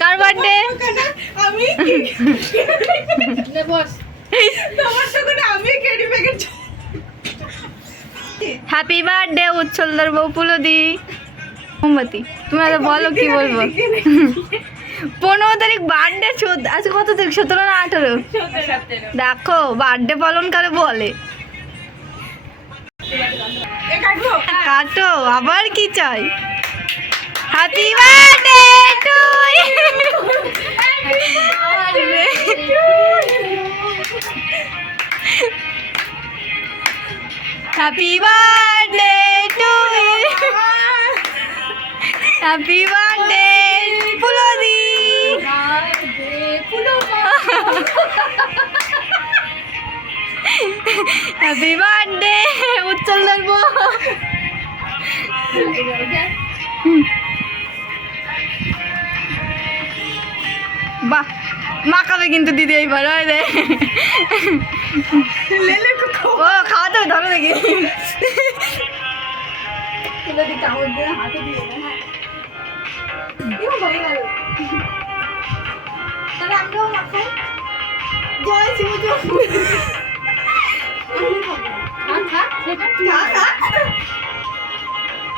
কার birthday? আমি বস তোমার তখন আমি ক্যারি প্যাকেট। হ্যাপি বার্থডে উচ্ছলদার বউ পুলদি। মোমবাতি তুমি আগে বলো কি বলবো। 15 তারিখ বার্থডে। আজকে কত তারিখ? 17 না 18? দেখো বার্থডে পালন করে বলে। কাটো আবার কি চাই? Happy birthday to happy birthday to happy birthday পুলদি। হ্যাপি বার্থডে উচ্চল ধরবো। বাহ মাখাবে কিন্তু দিদি এইবার। ও খাওয়া তো ধরো দেখি। জয় শিব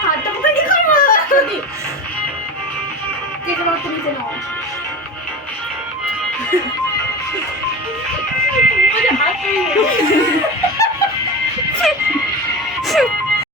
হাতটা কোথায় কি করবো? কেটে মাত্র নিচে নাও। হাত